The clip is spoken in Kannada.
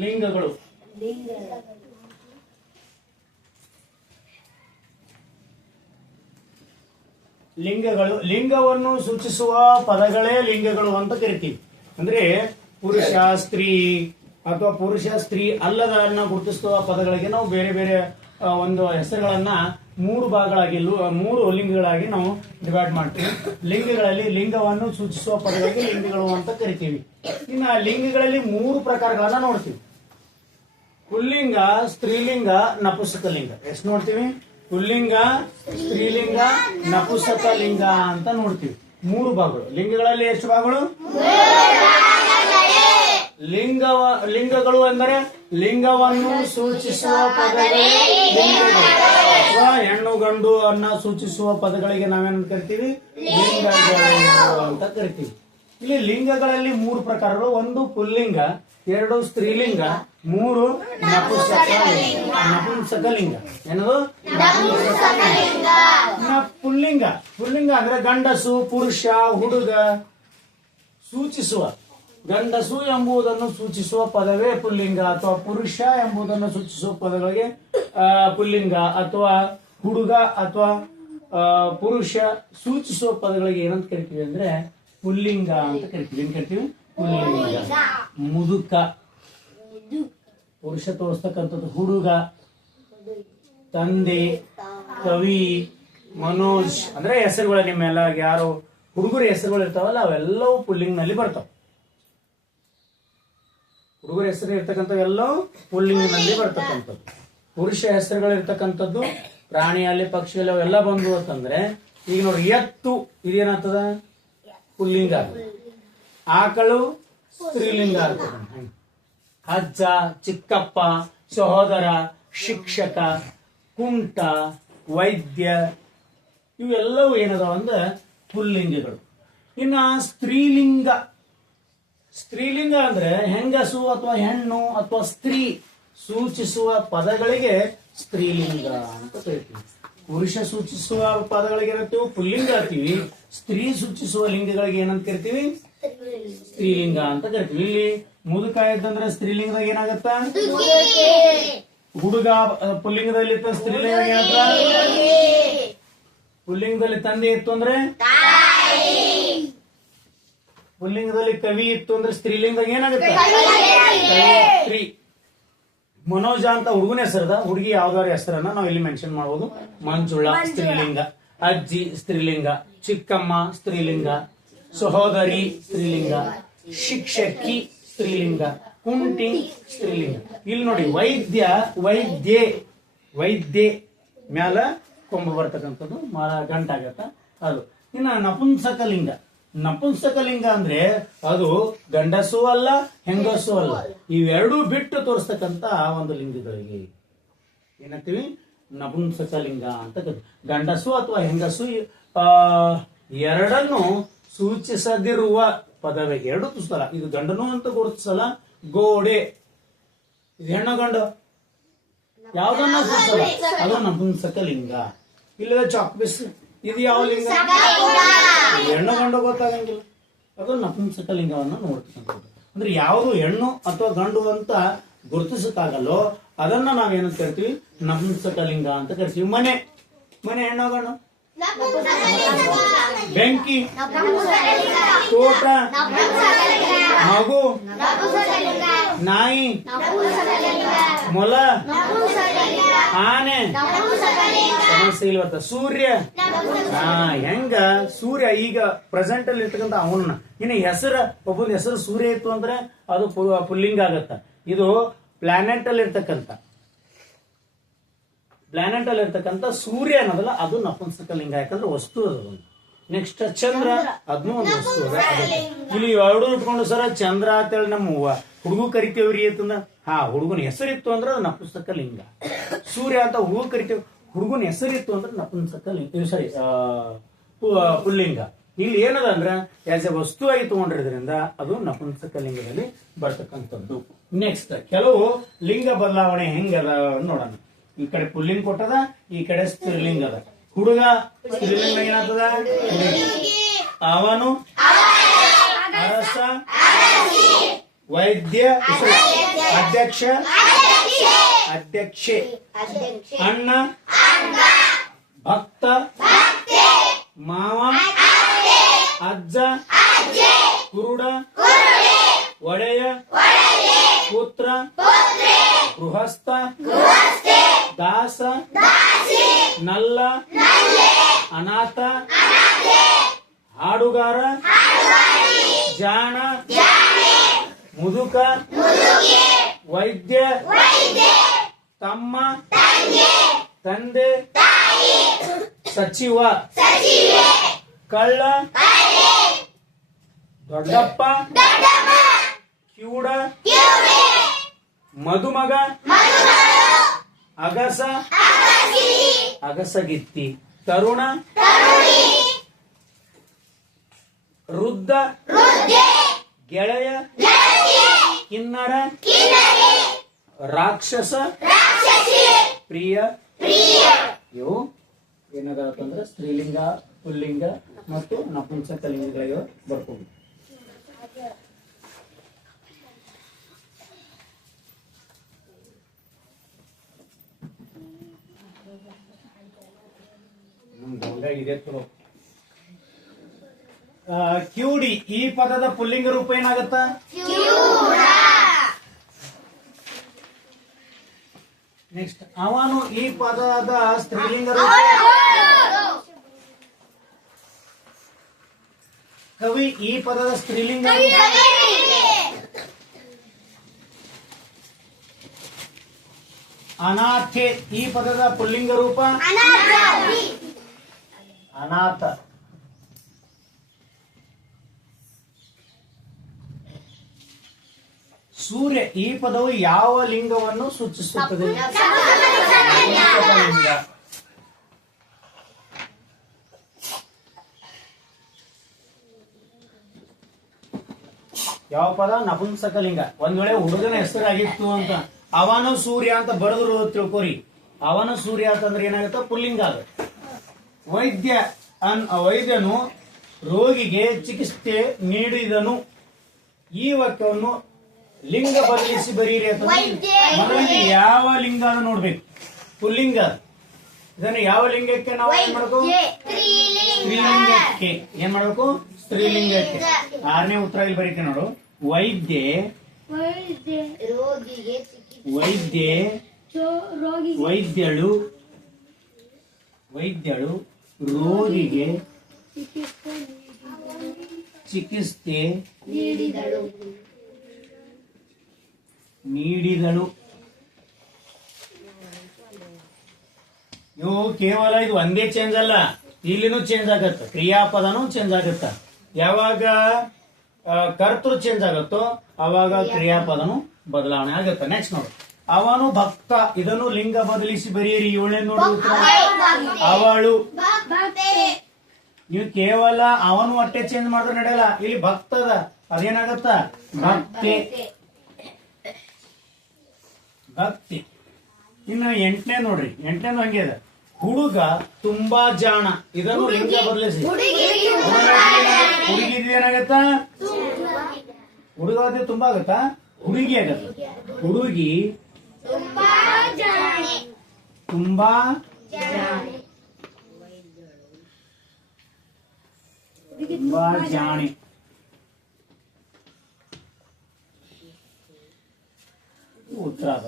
ಲಿಂಗಗಳು. ಲಿಂಗಗಳು, ಲಿಂಗವನ್ನು ಸೂಚಿಸುವ ಪದಗಳೇ ಲಿಂಗಗಳು ಅಂತ ಕರಿತೀವಿ. ಅಂದ್ರೆ ಪುರುಷ, ಸ್ತ್ರೀ ಅಥವಾ ಪುರುಷ, ಸ್ತ್ರೀ ಅಲ್ಲದನ್ನ ಗುರುತಿಸುವ ಪದಗಳಿಗೆ ನಾವು ಬೇರೆ ಬೇರೆ ಒಂದು ಹೆಸರುಗಳನ್ನ ಮೂರು ಭಾಗಗಳಾಗಿ ಮೂರು ಲಿಂಗಗಳಾಗಿ ನಾವು ಡಿವೈಡ್ ಮಾಡ್ತೀವಿ. ಲಿಂಗಗಳಲ್ಲಿ ಲಿಂಗವನ್ನು ಸೂಚಿಸುವ ಪದಗಳಿಗೆ ಲಿಂಗಗಳು ಅಂತ ಕರಿತೀವಿ. ಇನ್ನು ಲಿಂಗಗಳಲ್ಲಿ ಮೂರು ಪ್ರಕಾರಗಳನ್ನ ನೋಡ್ತೀವಿ. ಪುಲ್ಲಿಂಗ, ಸ್ತ್ರೀಲಿಂಗ, ನಪುಸಕಲಿಂಗ. ಎಷ್ಟು ನೋಡ್ತೀವಿ? ಪುಲ್ಲಿಂಗ, ಸ್ತ್ರೀಲಿಂಗ, ನಪುಸಕಲಿಂಗ ಅಂತ ನೋಡ್ತೀವಿ. ಮೂರು ಭಾಗಗಳು. ಲಿಂಗಗಳಲ್ಲಿ ಎಷ್ಟು ಭಾಗಗಳು? ಲಿಂಗವ, ಲಿಂಗಗಳು ಎಂದರೆ ಲಿಂಗವನ್ನು ಸೂಚಿಸುವ ಪದಗಳು ಅಥವಾ ಹೆಣ್ಣು, ಗಂಡು ಅನ್ನ ಸೂಚಿಸುವ ಪದಗಳಿಗೆ ನಾವೇನ್ ಕರಿತೀವಿ? ಲಿಂಗಗಳು ಅಂತ ಕರಿತೀವಿ. ಇಲ್ಲಿ ಲಿಂಗಗಳಲ್ಲಿ ಮೂರು ಪ್ರಕಾರಗಳು. ಒಂದು ಪುಲ್ಲಿಂಗ, ಎರಡು ಸ್ತ್ರೀಲಿಂಗ ಮೂರು ನಪುಂಸಕಲಿಂಗ. ನಪುಂಸಕ ಲಿಂಗ ಏನದು ಪುಲ್ಲಿಂಗ ಪುಲ್ಲಿಂಗ ಅಂದ್ರೆ ಗಂಡಸು ಪುರುಷ ಹುಡುಗ ಸೂಚಿಸುವ. ಗಂಡಸು ಎಂಬುದನ್ನು ಸೂಚಿಸುವ ಪದವೇ ಪುಲ್ಲಿಂಗ ಅಥವಾ ಪುರುಷ ಎಂಬುದನ್ನು ಸೂಚಿಸುವ ಪದಗಳಿಗೆ ಪುಲ್ಲಿಂಗ ಅಥವಾ ಹುಡುಗ ಅಥವಾ ಪುರುಷ ಸೂಚಿಸುವ ಪದಗಳಿಗೆ ಏನಂತ ಕರಿತೀವಿ ಅಂದ್ರೆ ಪುಲ್ಲಿಂಗ ಅಂತ ಕರಿತೀವಿ. ಏನ್ ಕರಿತೀವಿ? ಪುಲ್ಲಿಂಗ ಮುದುಕ. ಪುರುಷ ತೋರಿಸ್ತಕ್ಕಂಥದ್ದು ಹುಡುಗ, ತಂದೆ, ಕವಿ, ಮನೋಜ್, ಅಂದ್ರೆ ಹೆಸರುಗಳು ನಿಮ್ಮೆಲ್ಲ, ಯಾರು ಹುಡುಗರ ಹೆಸರುಗಳು ಇರ್ತಾವಲ್ಲ, ಅವೆಲ್ಲವೂ ಪುಲ್ಲಿಂಗ್ನಲ್ಲಿ ಬರ್ತಾವ. ಹುಡುಗರ ಹೆಸರು ಇರ್ತಕ್ಕಂಥವೆಲ್ಲವೂ ಪುಲ್ಲಿಂಗ್ನಲ್ಲಿ ಬರ್ತಕ್ಕಂಥದ್ದು. ಪುರುಷ ಹೆಸರುಗಳು ಇರ್ತಕ್ಕಂಥದ್ದು, ಪ್ರಾಣಿಯಲ್ಲಿ, ಪಕ್ಷಿಯಲ್ಲಿ ಅವೆಲ್ಲ ಬಂದು ಅಂತಂದ್ರೆ, ಈಗ ನೋಡಿ, ಎತ್ತು ಇದೇನಾಗ್ತದ ಪುಲ್ಲಿಂಗ. ಆಕಳು, ಸ್ತ್ರೀಲಿಂಗ ಆಗ್ತದೆ. ಅಜ್ಜ, ಚಿಕ್ಕಪ್ಪ, ಸಹೋದರ, ಶಿಕ್ಷಕ, ಕುಂಟ, ವೈದ್ಯ, ಇವೆಲ್ಲವೂ ಏನದಾವ ಅಂದ್ರೆ ಪುಲ್ಲಿಂಗಗಳು. ಇನ್ನ ಸ್ತ್ರೀಲಿಂಗ. ಸ್ತ್ರೀಲಿಂಗ ಅಂದ್ರೆ ಹೆಂಗಸು ಅಥವಾ ಹೆಣ್ಣು ಅಥವಾ ಸ್ತ್ರೀ ಸೂಚಿಸುವ ಪದಗಳಿಗೆ ಸ್ತ್ರೀಲಿಂಗ ಅಂತ ಕರಿತೀವಿ. ಪುರುಷ ಸೂಚಿಸುವ ಪದಗಳಿಗೆ ಏನಂತೀವಿ ಪುಲ್ಲಿಂಗ ಅಂತೀವಿ ಸ್ತ್ರೀ ಸೂಚಿಸುವ ಲಿಂಗಗಳಿಗೆ ಏನಂತ ಕರಿತೀವಿ ಸ್ತ್ರೀಲಿಂಗ ಅಂತ ಕರಿತೀವಿ. ಇಲ್ಲಿ ಮುದುಕ ಇದ್ದಂದ್ರೆ ಸ್ತ್ರೀಲಿಂಗದಾಗ ಏನಾಗತ್ತ? ಹುಡುಗ ಪುಲ್ಲಿಂಗದಲ್ಲಿ ಸ್ತ್ರೀಲಿಂಗ ಪುಲ್ಲಿಂಗದಲ್ಲಿ ತಂದೆ ಇತ್ತು ಅಂದ್ರೆ? ಪುಲ್ಲಿಂಗದಲ್ಲಿ ಕವಿ ಇತ್ತು ಅಂದ್ರೆ ಸ್ತ್ರೀಲಿಂಗದಾಗ ಏನಾಗುತ್ತೆ? ಸ್ತ್ರೀ. ಮನೋಜ ಅಂತ ಹುಡುಗನ ಹೆಸರದ ಹುಡುಗಿ ಯಾವ್ದಾರ ಹೆಸರನ್ನ ನಾವು ಇಲ್ಲಿ ಮೆನ್ಷನ್ ಮಾಡಬಹುದು ಮಂಜುಳ ಸ್ತ್ರೀಲಿಂಗ. ಅಜ್ಜಿ ಸ್ತ್ರೀಲಿಂಗ. ಚಿಕ್ಕಮ್ಮ ಸ್ತ್ರೀಲಿಂಗ. ಸಹೋದರಿ ಸ್ತ್ರೀಲಿಂಗ. ಶಿಕ್ಷಕಿ ಸ್ತ್ರೀಲಿಂಗ. ಕುಂಟಿ ಸ್ತ್ರೀಲಿಂಗ. ಇಲ್ಲಿ ನೋಡಿ ವೈದ್ಯ ವೈದ್ಯೆ. ವೈದ್ಯೆ ಮ್ಯಾಲ ಕೊಂಬ ಬರ್ತಕ್ಕಂಥದ್ದು ಮರ ಗಂಟಾಗತ್ತ. ಅದು. ಇನ್ನ ನಪುಂಸಕ ಲಿಂಗ ನಪುಂಸಕ ಲಿಂಗ ಅಂದ್ರೆ ಅದು ಗಂಡಸು ಅಲ್ಲ ಹೆಂಗಸು ಅಲ್ಲ. ಇವೆರಡೂ ಬಿಟ್ಟು ತೋರಿಸ್ತಕ್ಕಂತ ಒಂದು ಲಿಂಗಗಳಿಗೆ ಏನಂತೀವಿ? ನಪುಂಸಕಲಿಂಗ ಅಂತ ಕರೀತೀವಿ. ಗಂಡಸು ಅಥವಾ ಹೆಂಗಸು ಆ ಎರಡನ್ನು ಸೂಚಿಸದಿರುವ ಪದವೇ. ಎರಡು ಸೂಚಿಸಲ್ಲ ಇದು ಗಂಡನು ಅಂತ ಗುರುತಿಸಲ್ಲ ಗೋಡೆ. ಇದು ಹೆಣ್ಣು ಗಂಡು. ಯಾವ್ದನ್ನ ಸೂಚಿಸಲ್ಲ ಅದು ನಪುಂಸಕ ಲಿಂಗ ಇಲ್ಲದ ಚಾಕ್ಬಿಸ್ ಇದು ಯಾವ ಲಿಂಗ? ಹೆಣ್ಣು ಗಂಡು ಗೊತ್ತಾಗಂಗಿಲ್ಲ. ಅದು ನಪುಂಸಕ ಲಿಂಗವನ್ನು ನೋಡ್ತಕ್ಕಂಥದ್ದು. ಅಂದ್ರೆ ಯಾವುದು ಹೆಣ್ಣು ಅಥವಾ ಗಂಡು ಅಂತ ಗುರುತಿಸಕ್ಕಾಗಲ್ಲೋ ಅದನ್ನ ನಾವೇನಂತ ಕರಿತೀವಿ? ನಪುಂಸಕ ಲಿಂಗ ಅಂತ ಕರಿತೀವಿ. ಮನೆ. ಮನೆ ಹೆಣ್ಣು ಗಂಡು? ಬೆಂಕಿ. ತೋಟ. ಮಗು. ನಾಯಿ. ಮೊಲ. ಆನೆ. ಸಮಸ್ಯೆ ಸೂರ್ಯ. ಹಾ ಹೆಂಗ? ಸೂರ್ಯ ಈಗ ಪ್ರೆಸೆಂಟ್ ಅಲ್ಲಿ ಇರ್ತಕ್ಕಂಥ ಅವನ ಇನ್ನು ಹೆಸರು, ಒಬ್ಬನ ಹೆಸರು ಸೂರ್ಯ ಇತ್ತು ಅಂದ್ರೆ ಅದು ಪುಲ್ಲಿಂಗ್ ಆಗತ್ತ. ಇದು ಪ್ಲಾನೆಟ್ ಅಲ್ಲಿ ಇರ್ತಕ್ಕಂಥ. ಪ್ಲಾನೆಟ್ ಅಲ್ಲಿ ಇರ್ತಕ್ಕಂಥ ಸೂರ್ಯ ಅನ್ನೋದಲ್ಲ, ಅದು ನಪುಂಸಕ ಲಿಂಗ. ಯಾಕಂದ್ರೆ ವಸ್ತು ಅದು ನೆಕ್ಸ್ಟ್ ಚಂದ್ರ. ಅದನ್ನೂ ಒಂದು ವಸ್ತು ಇಲ್ಲಿ ಎರಡು ಇಟ್ಕೊಂಡು ಸರ ಚಂದ್ರ ಅಂತೇಳಿ ನಮ್ಮ ವ- ಹುಡುಗ ಕರಿತೇವ್ರಿ ಅಂತಂದ? ಹಾ ಹುಡುಗನ ಹೆಸರಿತ್ತು ಅಂದ್ರೆ ಅದು ನಪುಂಸಕ ಲಿಂಗ. ಸೂರ್ಯ ಅಂತ ಹುಡುಗ ಕರಿತೇವ್ ಹುಡುಗನ ಹೆಸರಿತ್ತು ಅಂದ್ರೆ ನಪುಂಸಕ ಲಿಂಗ. ಸಾರಿ ಪುಲ್ಲಿಂಗ. ಇಲ್ಲಿ ಏನದ ಅಂದ್ರ ಆಸ್ ಎ ವಸ್ತು ಆಗಿ ತಗೊಂಡಿರೋದ್ರಿಂದ ಅದು ನಪುಂಸಕ ಲಿಂಗದಲ್ಲಿ ಬರ್ತಕ್ಕಂಥದ್ದು. ನೆಕ್ಸ್ಟ್ ಕೆಲವು ಲಿಂಗ ಬದಲಾವಣೆ ಹೆಂಗದ ನೋಡೋಣ. ಈ ಕಡೆ ಪುಲ್ಲಿಂಗ ಕೊಟ್ಟದ ಈ ಕಡೆ ಸ್ತ್ರೀಲಿಂಗ ಅದ ಹುಡುಗ ಸ್ತ್ರೀಲಿಂಗ ಏನಾಗ್ತದ? ಅವನು ಅರಸ. ವೈದ್ಯ ಅಧ್ಯಕ್ಷ? ಅಧ್ಯಕ್ಷೆ. ಅಣ್ಣ? ಭಕ್ತ? ಮಾವ? ಅಜ್ಜ? ಕುರುಡ? ಒಡೆಯ? ಪುತ್ರ? ಗೃಹಸ್ಥ? ದಾಸ? ನಲ್ಲ? ಅನಾಥ? ಹಾಡುಗಾರ. ಜಾಣ? ಮುದುಕ ವೈದ್ಯ ತಮ್ಮ ತಂದೆ ಸಚಿವ ಕಳ್ಳ ದೊಡ್ಡಪ್ಪ ಕಿವುಡ ಮದುಮಗ ಅಗಸ ಅಗಸಗಿತ್ತಿ ತರುಣ ವೃದ್ಧ ಗೆಳೆಯ ಕಿನ್ನರ. ರಾಕ್ಷಸ. ಪ್ರಿಯ. ಇವು ಏನಾಗತ್ತಂದ್ರೆ ಸ್ತ್ರೀಲಿಂಗ ಪುಲ್ಲಿಂಗ ಮತ್ತು ನಪುಂಸಕಲಿಂಗಗಳಿಗೆ ಬರ್ಕೊಂಡು ನಮ್ದು ಕ್ಯೂಡಿ ಈ ಪದದ ಪುಲ್ಲಿಂಗ ರೂಪ ಏನಾಗತ್ತ? ನೆಕ್ಸ್ಟ್ ಅವನು ಈ ಪದದ ಸ್ತ್ರೀಲಿಂಗ ರೂಪ ಕವಿ ಈ ಪದದ ಸ್ತ್ರೀಲಿಂಗ ರೂಪ ಅನಾಥೆ ಈ ಪದದ ಪುಲ್ಲಿಂಗ ರೂಪ ಅನಾಥ. ಸೂರ್ಯ ಈ ಪದವು ಯಾವ ಲಿಂಗವನ್ನು ಸೂಚಿಸುತ್ತದೆ? ಯಾವ ಪದ? ನಪುಂಸಕ ಲಿಂಗ. ಒಂದ್ ವೇಳೆ ಹುಡುಗನ ಹೆಸರಾಗಿತ್ತು ಅಂತ. ಅವನು ಸೂರ್ಯ ಅಂತ ಬರೆದ್ರು ತಿಳ್ಕೊರಿ. ಅವನು ಸೂರ್ಯ ಅಂತಂದ್ರೆ ಏನಾಗುತ್ತೆ? ಪುಲ್ಲಿಂಗ ಅದು. ವೈದ್ಯ ಅನ್, ವೈದ್ಯನು ರೋಗಿಗೆ ಚಿಕಿತ್ಸೆ ನೀಡಿದನು. ಈ ವಾಕ್ಯವನ್ನು ಲಿಂಗ ಬದಲಿಸಿ ಬರೀರಿ ಅಂತ ಯಾವ ಲಿಂಗ ನೋಡಬೇಕು? ಪುಲ್ಲಿಂಗ. ಇದನ್ನು ಯಾವ ಲಿಂಗಕ್ಕೆ ನಾವು ಏನ್ ಮಾಡ್ಬೇಕು? ಸ್ತ್ರೀಲಿಂಗಕ್ಕೆ. ಏನ್ ಮಾಡ್ಬೇಕು? ಸ್ತ್ರೀಲಿಂಗಕ್ಕೆ. ಆರನೇ ಉತ್ತರ ಇಲ್ಲಿ ಬರೀತೀನಿ ನೋಡು. ವೈದ್ಯ ವೈದ್ಯ ವೈದ್ಯಳು ವೈದ್ಯಳು ರೋಗಿಗೆ ಚಿಕಿತ್ಸೆ ನೀಡಿದಳು ನೀಡಿದಳು. ಇವು ಕೇವಲ ಇದು ಒಂದೇ ಚೇಂಜ್ ಅಲ್ಲ, ಇಲ್ಲಿನೂ ಚೇಂಜ್ ಆಗತ್ತೆ, ಕ್ರಿಯಾಪದನೂ ಚೇಂಜ್ ಆಗತ್ತ. ಯಾವಾಗ ಕರ್ತೃ ಚೇಂಜ್ ಆಗತ್ತೋ, ಅವಾಗ ಕ್ರಿಯಾಪದನು ಬದಲಾವಣೆ ಆಗತ್ತ. ನೆಕ್ಸ್ಟ್ ನೋಡು. ಅವನು ಭಕ್ತ, ಇದನ್ನು ಲಿಂಗ ಬದಲಿಸಿ ಬರೆಯಿರಿ. ಏಳನೇ ನೋಡಿ ಅವಳು. ನೀವು ಕೇವಲ ಅವನು ಹೊಟ್ಟೆ ಚೇಂಜ್ ಮಾಡಿದ್ರೆ ನಡೆಯಲ್ಲ, ಇಲ್ಲಿ ಭಕ್ತದ ಅದೇನಾಗತ್ತ? ಭಕ್ತಿ. ಭಕ್ತಿ. ಇನ್ನು ಎಂಟನೇ ನೋಡ್ರಿ ಎಂಟನೇ ಹಂಗೆ ಇದೆ. ಹುಡುಗ ತುಂಬಾ ಜಾಣ. ಇದನ್ನು ಲಿಂಗ ಬದಲಿಸಿ. ಹುಡುಗಿದ್ ಏನಾಗತ್ತ? ಹುಡುಗ ತುಂಬಾ ಆಗತ್ತಾ? ಹುಡುಗಿ ಆಗತ್ತ. ಹುಡುಗಿ ತುಂಬಾ ತುಂಬಾ ಜಾಣೆ. ultra.